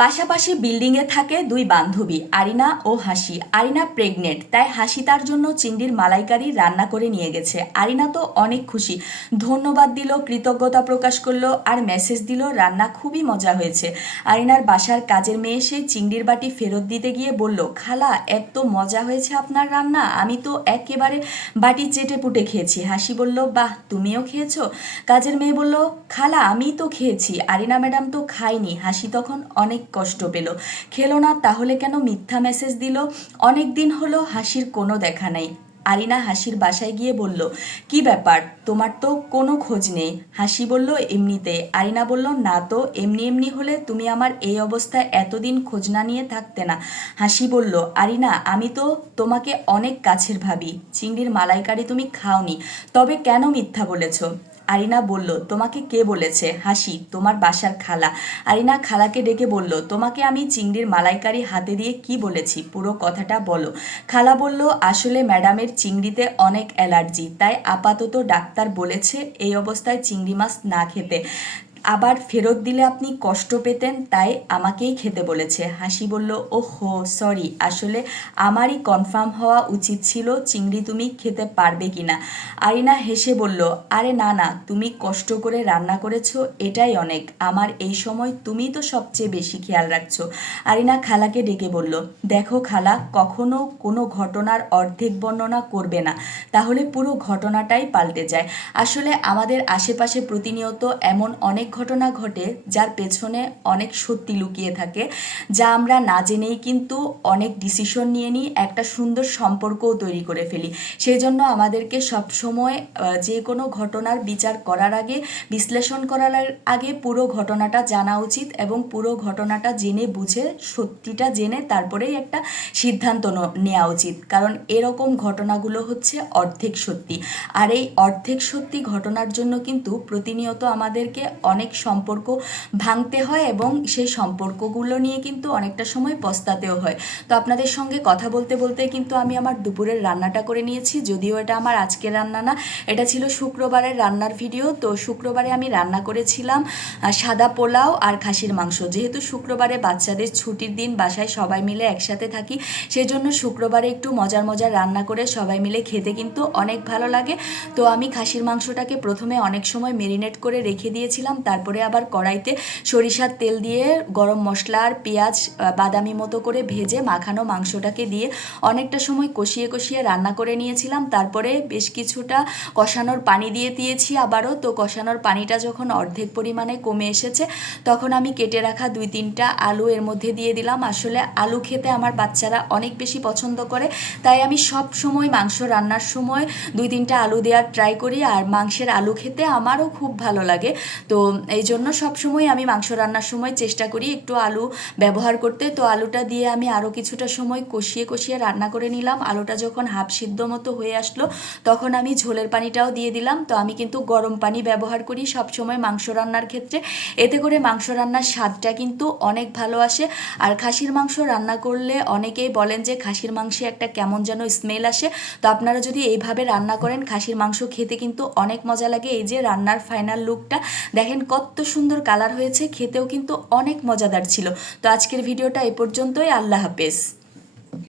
পাশাপাশি বিল্ডিংয়ে থাকে দুই বান্ধবী আরিনা ও হাসি। আরিনা প্রেগনেন্ট, তাই হাসি তার জন্য চিংড়ির মালাইকারি রান্না করে নিয়ে গেছে। আরিনা তো অনেক খুশি, ধন্যবাদ দিল, কৃতজ্ঞতা প্রকাশ করলো আর মেসেজ দিল রান্না খুবই মজা হয়েছে। আরিনার বাসার কাজের মেয়ে এসে চিংড়ির বাটি ফেরত দিতে গিয়ে বলল, খালা এত মজা হয়েছে আপনার রান্না, আমি তো একেবারে বাটি চেটে পুটে খেয়েছি। হাসি বলল, বাহ তুমিও খেয়েছো? কাজের মেয়ে বলল, খালা আমি তো খেয়েছি, আরিনা ম্যাডাম তো খায়নি। হাসি তখন অনেক কষ্ট পেল, খেলো না তাহলে কেন মিথ্যা মেসেজ দিল? অনেক দিন হলো হাসির কোনো দেখা নাই। আরিনা হাসির বাসায় গিয়ে বলল, কি ব্যাপার, তোমার তো কোনো খোঁজ নেই? হাসি বলল, এমনিতে। আরিনা বলল, না তো, এমনি এমনি হলে তুমি আমার এই অবস্থায় এতদিন খোঁজ না নিয়ে থাকতে না। হাসি বলল, আরিনা আমি তো তোমাকে অনেক কাছের ভাবি, চিংড়ির মালাইকারি তুমি খাওনি, তবে কেন মিথ্যা বলেছ? আরিনা বলল, তোমাকে কে বলেছে? হাসি, তোমার বাসার খালা। আরিনা খালাকে ডেকে বলল, তোমাকে আমি চিংড়ির মালাইকারি হাতে দিয়ে কি বলেছি, পুরো কথাটা বলো। খালা বলল, আসলে ম্যাডামের চিংড়িতে অনেক অ্যালার্জি, তাই আপাতত ডাক্তার বলেছে এই অবস্থায় চিংড়ি মাছ না খেতে, আবার ফেরত দিলে আপনি কষ্ট পেতেন, তাই আমাকেই খেতে বলেছে। হাসি বলল, ওহো সরি, আসলে আমারই কনফার্ম হওয়া উচিত ছিল চিংড়ি তুমি খেতে পারবে কিনা। আরিনা হেসে বলল, আরে না না, তুমি কষ্ট করে রান্না করেছো এটাই অনেক, আমার এই সময় তুমি তো সবচেয়ে বেশি খেয়াল রাখছো। আরিনা খালাকে ডেকে বলল, দেখো খালা, কখনো কোনো ঘটনার অর্ধেক বর্ণনা করবে না, তাহলে পুরো ঘটনাটাই পাল্টে যায়। আসলে আমাদের আশেপাশে প্রতিনিয়ত এমন অনেক ঘটনা ঘটে যার পেছনে অনেক সত্যি লুকিয়ে থাকে, যা আমরা না জেনেই কিন্তু অনেক ডিসিশন নিয়ে নিই, একটা সুন্দর সম্পর্কও তৈরি করে ফেলি। সেই জন্য আমাদেরকে সবসময় যে কোনো ঘটনার বিচার করার আগে, বিশ্লেষণ করার আগে পুরো ঘটনাটা জানা উচিত এবং পুরো ঘটনাটা জেনে বুঝে, সত্যিটা জেনে তারপরেই একটা সিদ্ধান্ত নেওয়া উচিত, কারণ এরকম ঘটনাগুলো হচ্ছে অর্ধেক সত্যি। আর এই অর্ধেক সত্যি ঘটনার জন্য কিন্তু প্রতিনিয়ত আমাদেরকে অনেক সম্পর্ক ভাঙতে হয় এবং সেই সম্পর্কগুলো নিয়ে কিন্তু অনেকটা সময় পস্তাতেও হয়। তো আপনাদের সঙ্গে কথা বলতে বলতে কিন্তু আমি আমার দুপুরের রান্নাটা করে নিয়েছি, যদিও এটা আমার আজকের রান্না না, এটা ছিল শুক্রবারের রান্নার ভিডিও। তো শুক্রবারে আমি রান্না করেছিলাম সাদা পোলাও আর খাসির মাংস। যেহেতু শুক্রবারে বাচ্চাদের ছুটির দিন, বাসায় সবাই মিলে একসাথে থাকি, সেই জন্য শুক্রবারে একটু মজার মজার রান্না করে সবাই মিলে খেতে কিন্তু অনেক ভালো লাগে। তো আমি খাসির মাংসটাকে প্রথমে অনেক সময় মেরিনেট করে রেখে দিয়েছিলাম, তারপরে আবার কড়াইতে সরিষার তেল দিয়ে গরম মশলা আর পেঁয়াজ বাদামি মতো করে ভেজে মাখানো মাংসটাকে দিয়ে অনেকটা সময় কষিয়ে কষিয়ে রান্না করে নিয়েছিলাম। তারপরে বেশ কিছুটা কষানোর পানি দিয়ে দিয়েছি আবারও। তো কষানোর পানিটা যখন অর্ধেক পরিমাণে কমে এসেছে, তখন আমি কেটে রাখা 2-3টা আলু এর মধ্যে দিয়ে দিলাম। আসলে আলু খেতে আমার বাচ্চারা অনেক বেশি পছন্দ করে, তাই আমি সব সময় মাংস রান্নার সময় 2-3টা আলু দেওয়ার ট্রাই করি, আর মাংসের আলু খেতে আমারও খুব ভালো লাগে। তো এই জন্য সবসময় আমি মাংস রান্নার সময় চেষ্টা করি একটু আলু ব্যবহার করতে। তো আলুটা দিয়ে আমি আরও কিছুটা সময় কষিয়ে কষিয়ে রান্না করে নিলাম। আলুটা যখন হাফ সিদ্ধ মতো হয়ে আসলো, তখন আমি ঝোলের পানিটাও দিয়ে দিলাম। তো আমি কিন্তু গরম পানি ব্যবহার করি সবসময় মাংস রান্নার ক্ষেত্রে, এতে করে মাংস রান্নার স্বাদটা কিন্তু অনেক ভালো আসে। আর খাসির মাংস রান্না করলে অনেকেই বলেন যে খাসির মাংসে একটা কেমন যেন স্মেল আসে। তো আপনারা যদি এইভাবে রান্না করেন, খাসির মাংস খেতে কিন্তু অনেক মজা লাগে। এই যে রান্নার ফাইনাল লুকটা দেখেন, কত সুন্দর কালার হয়েছে, খেতেও কিন্তু অনেক মজাদার ছিল। তো আজকের ভিডিওটা এ পর্যন্তই। আল্লাহ হাফেজ।